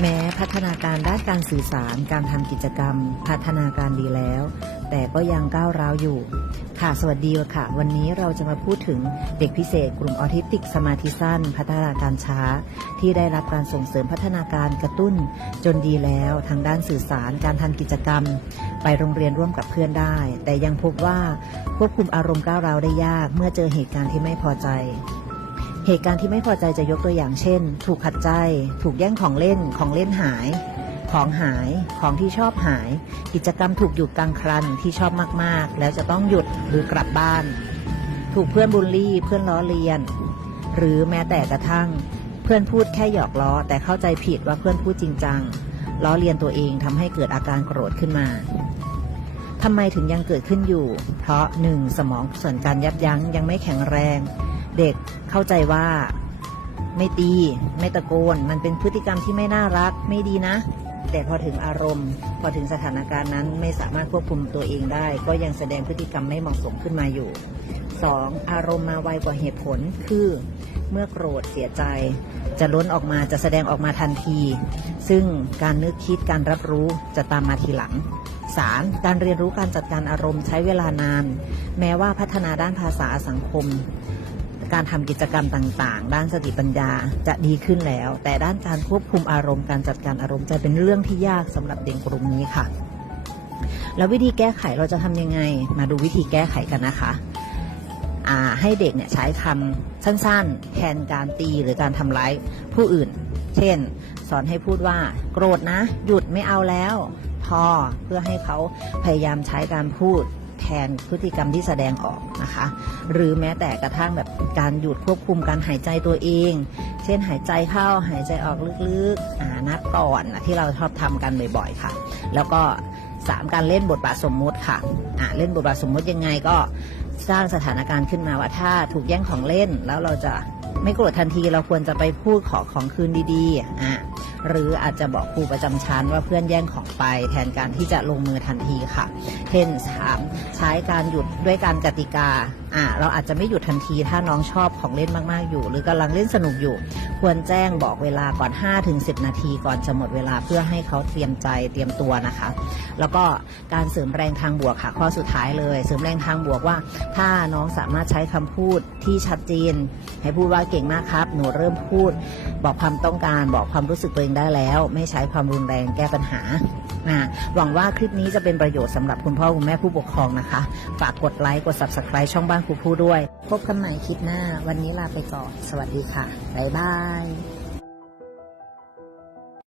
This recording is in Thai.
แม้พัฒนาการด้านการสื่อสารการทำกิจกรรม พัฒนาการดีแล้ว แต่ก็ยังก้าวร้าวอยู่ ค่ะสวัสดีค่ะ วันนี้เราจะมาพูดถึงเด็กพิเศษ กลุ่มออทิสติกสมาธิสั้น พัฒนาการช้า ที่ได้รับการส่งเสริมพัฒนาการกระตุ้น จนดีแล้วทางด้านสื่อสารการทำกิจกรรม ไปโรงเรียนร่วมกับเพื่อนได้ แต่ยังพบว่าควบคุมอารมณ์ก้าวร้าวได้ยาก เมื่อเจอเหตุการณ์ที่ไม่พอใจ เหตุการณ์ที่ไม่พอใจจะยกตัวอย่างเช่น ถูกขัดใจ ถูกแย่งของเล่น ของเล่นหาย ของหาย ของที่ชอบหาย กิจกรรมถูกหยุดกลางครันที่ชอบมากๆ แล้วจะต้องหยุดหรือกลับบ้าน ถูกเพื่อนบูลลี่ เพื่อนล้อเลียน หรือแม้แต่กระทั่ง เพื่อนพูดแค่หยอกล้อ แต่เข้าใจผิดว่าเพื่อนพูดจริงจัง ล้อเลียนตัวเองทำให้เกิดอาการโกรธขึ้นมาทำไมถึงยังเกิดขึ้นอยู่ เพราะ 1. สมองส่วนการยับยั้งยังไม่แข็งแรง เด็ก เข้าใจว่าไม่ตี ไม่ตะโกน มันเป็นพฤติกรรมที่ไม่น่ารักไม่ดีนะ แต่พอถึงอารมณ์ พอถึงสถานการณ์นั้นไม่สามารถควบคุมตัวเองได้ ก็ยังแสดงพฤติกรรมไม่เหมาะสมขึ้นมาอยู่ 2. อารมณ์มาไวกว่าเหตุผลคือ เมื่อโกรธเสียใจ จะล้นออกมาจะแสดงออกมาทันที ซึ่งการนึกคิดการรับรู้จะตามมาทีหลัง 3. การเรียนรู้การจัดการอารมณ์ใช้เวลานาน แม้ว่าพัฒนาด้านภาษาสังคม การทำกิจกรรมต่างๆ ด้านสติปัญญาจะดีขึ้นแล้ว แต่ด้านการควบคุมอารมณ์การจัดการอารมณ์จะเป็นเรื่องที่ยากสำหรับเด็กกลุ่มนี้ค่ะ แล้ววิธีแก้ไขเราจะทำยังไง มาดูวิธีแก้ไขกันนะคะให้เด็กเนี่ยใช้คำสั้นๆ แทนการตีหรือการทำร้ายผู้อื่น เช่น สอนให้พูดว่าโกรธนะ หยุดไม่เอาแล้ว พอเพื่อให้เขาพยายามใช้การพูด ทนพฤติกรรมที่แสดงออกนะคะ หรือแม้แต่กระทั่งแบบการหยุดควบคุมการหายใจตัวเอง เช่นหายใจเข้าหายใจออกลึกๆอ่านับก่อนนะที่เราชอบทำกันบ่อยๆค่ะ แล้วก็สามการเล่นบทบาทสมมุติค่ะอ่าเล่นบทบาทสมมุติยังไงก็สร้างสถานการณ์ขึ้นมาว่าถ้าถูกแย่งของเล่นแล้วเราจะไม่โกรธทันทีเราควรจะไปพูดขอของคืนดีๆอ่า หรืออาจจะบอกครูประจำชั้นว่าเพื่อนแย่งของไป แทนการที่จะลงมือทันทีค่ะ เช่นสามใช้การหยุดด้วยการกติกาอ่าเราอาจจะไม่หยุดทันทีถ้าน้องชอบของเล่นมากๆอยู่ หรือกำลังเล่นสนุกอยู่ ควรแจ้งบอกเวลาก่อน 5-10 นาทีก่อนจะหมดเวลาเพื่อให้เขาเตรียมใจเตรียมตัวนะคะ แล้วก็การเสริมแรงทางบวกค่ะข้อสุดท้ายเลย เสริมแรงทางบวกว่า ถ้าน้องสามารถใช้คำพูดที่ชัดเจนให้พูดว่าเก่งมากครับ หนูเริ่มพูด บอกความต้องการบอกความรู้สึกตัวเองได้แล้ว ไม่ใช้ความรุนแรงแก้ปัญหาหวังว่าคลิปนี้จะเป็นประโยชน์สำหรับคุณพ่อคุณแม่ผู้ปกครองนะคะ ฝากกดไลค์กด subscribe ช่องบ้าานครูผู้ด้วย พบกันใหม่คลิปหน้า วันนี้ลาไปก่อน สวัสดีค่ะ บ๊ายบาย